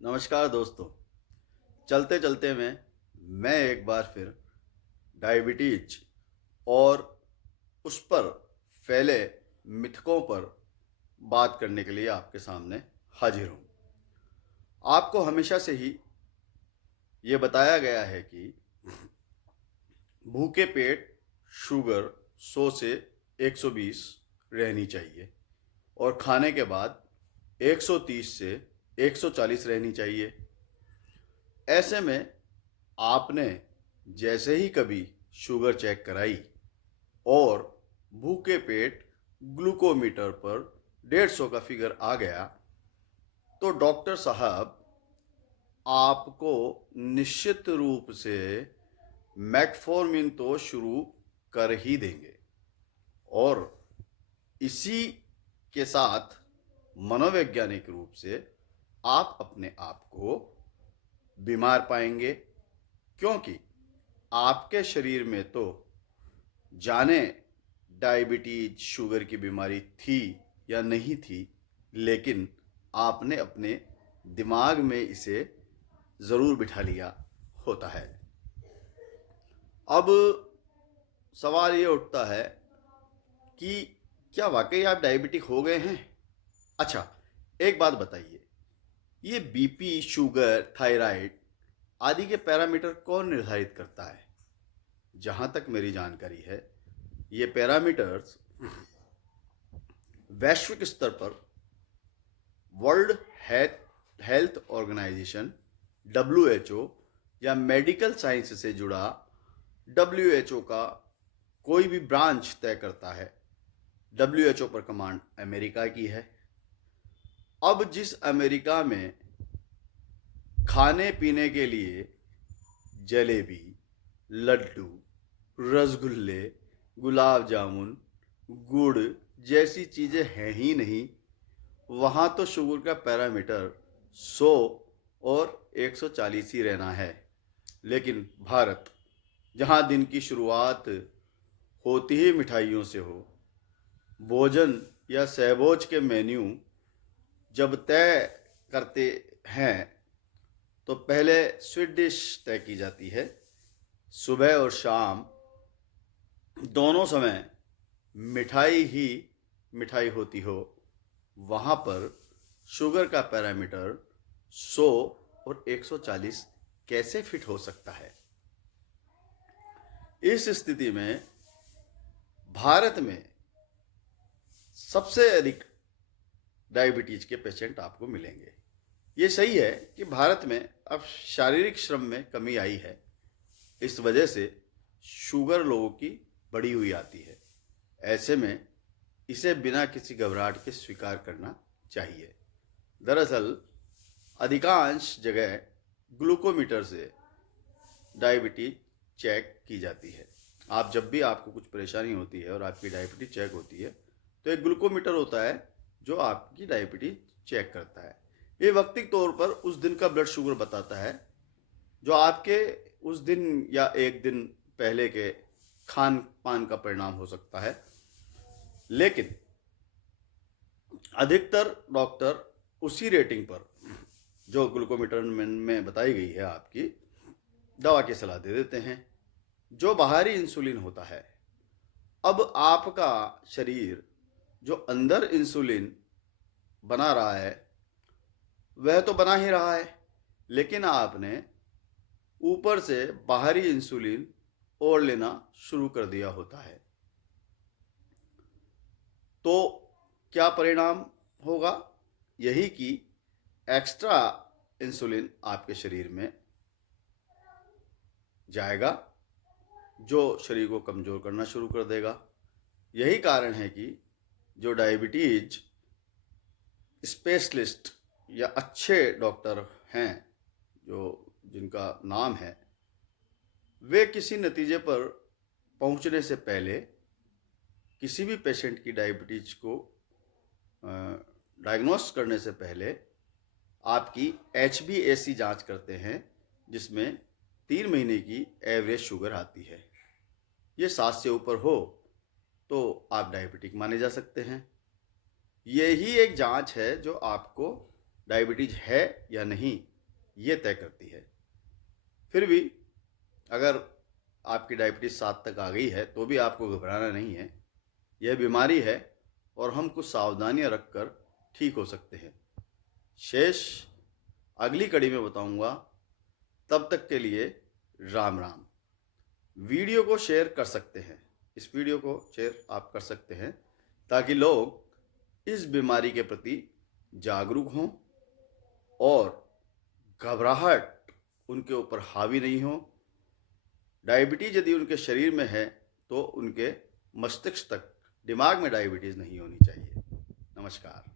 नमस्कार दोस्तों। चलते चलते में मैं एक बार फिर डायबिटीज और उस पर फैले मिथकों पर बात करने के लिए आपके सामने हाजिर हूँ। आपको हमेशा से ही ये बताया गया है कि भूखे पेट शुगर 100 से 120 रहनी चाहिए और खाने के बाद 130 से 140 रहनी चाहिए। ऐसे में आपने जैसे ही कभी शुगर चेक कराई और भूखे पेट ग्लूकोमीटर पर 150 का फिगर आ गया तो डॉक्टर साहब आपको निश्चित रूप से मेटफॉर्मिन तो शुरू कर ही देंगे और इसी के साथ मनोवैज्ञानिक रूप से आप अपने आप को बीमार पाएंगे, क्योंकि आपके शरीर में तो जाने डायबिटीज शुगर की बीमारी थी या नहीं थी, लेकिन आपने अपने दिमाग में इसे ज़रूर बिठा लिया होता है। अब सवाल ये उठता है कि क्या वाकई आप डायबिटिक हो गए हैं? अच्छा, एक बात बताइए, ये बीपी शुगर थायराइड आदि के पैरामीटर कौन निर्धारित करता है? जहाँ तक मेरी जानकारी है, ये पैरामीटर्स वैश्विक स्तर पर वर्ल्ड हेल्थ ऑर्गेनाइजेशन WHO या मेडिकल साइंस से जुड़ा WHO का कोई भी ब्रांच तय करता है। WHO पर कमांड अमेरिका की है। अब जिस अमेरिका में खाने पीने के लिए जलेबी, लड्डू, रसगुल्ले, गुलाब जामुन, गुड़ जैसी चीज़ें हैं ही नहीं, वहाँ तो शुगर का पैरामीटर 100 और 140 ही रहना है। लेकिन भारत, जहाँ दिन की शुरुआत होती ही मिठाइयों से हो, भोजन या सहभोज के मेन्यू जब तय करते हैं तो पहले स्वीट डिश तय की जाती है। सुबह और शाम दोनों समय मिठाई ही मिठाई होती हो, वहाँ पर शुगर का पैरामीटर 100 और 140 कैसे फिट हो सकता है? इस स्थिति में भारत में सबसे अधिक डायबिटीज के पेशेंट आपको मिलेंगे। ये सही है कि भारत में अब शारीरिक श्रम में कमी आई है, इस वजह से शुगर लोगों की बढ़ी हुई आती है। ऐसे में इसे बिना किसी घबराहट के स्वीकार करना चाहिए। दरअसल अधिकांश जगह ग्लूकोमीटर से डायबिटीज चेक की जाती है। आप जब भी आपको कुछ परेशानी होती है और आपकी डायबिटीज चेक होती है तो एक ग्लूकोमीटर होता है जो आपकी डायबिटीज चेक करता है। ये वक्तिक तौर पर उस दिन का ब्लड शुगर बताता है जो आपके उस दिन या एक दिन पहले के खान पान का परिणाम हो सकता है। लेकिन अधिकतर डॉक्टर उसी रेटिंग पर जो ग्लूकोमीटर में बताई गई है आपकी दवा की सलाह दे देते हैं, जो बाहरी इंसुलिन होता है। अब आपका शरीर जो अंदर इंसुलिन बना रहा है वह तो बना ही रहा है, लेकिन आपने ऊपर से बाहरी इंसुलिन और लेना शुरू कर दिया होता है। तो क्या परिणाम होगा? यही कि एक्स्ट्रा इंसुलिन आपके शरीर में जाएगा जो शरीर को कमज़ोर करना शुरू कर देगा। यही कारण है कि जो डायबिटीज स्पेशलिस्ट या अच्छे डॉक्टर हैं, जो जिनका नाम है, वे किसी नतीजे पर पहुंचने से पहले किसी भी पेशेंट की डायबिटीज को डायग्नोस करने से पहले आपकी HbA1c जांच करते हैं, जिसमें 3 महीने की एवरेज शुगर आती है। ये 7 से ऊपर हो तो आप डायबिटिक माने जा सकते हैं। यही एक जांच है जो आपको डायबिटीज़ है या नहीं ये तय करती है। फिर भी अगर आपकी डायबिटीज़ 7 तक आ गई है तो भी आपको घबराना नहीं है। यह बीमारी है और हम कुछ सावधानियां रखकर ठीक हो सकते हैं। शेष अगली कड़ी में बताऊंगा। तब तक के लिए राम राम। वीडियो को शेयर कर सकते हैं, इस वीडियो को शेयर आप कर सकते हैं ताकि लोग इस बीमारी के प्रति जागरूक हों और घबराहट उनके ऊपर हावी नहीं हो। डायबिटीज़ यदि उनके शरीर में है तो उनके मस्तिष्क तक, दिमाग में डायबिटीज़ नहीं होनी चाहिए। नमस्कार।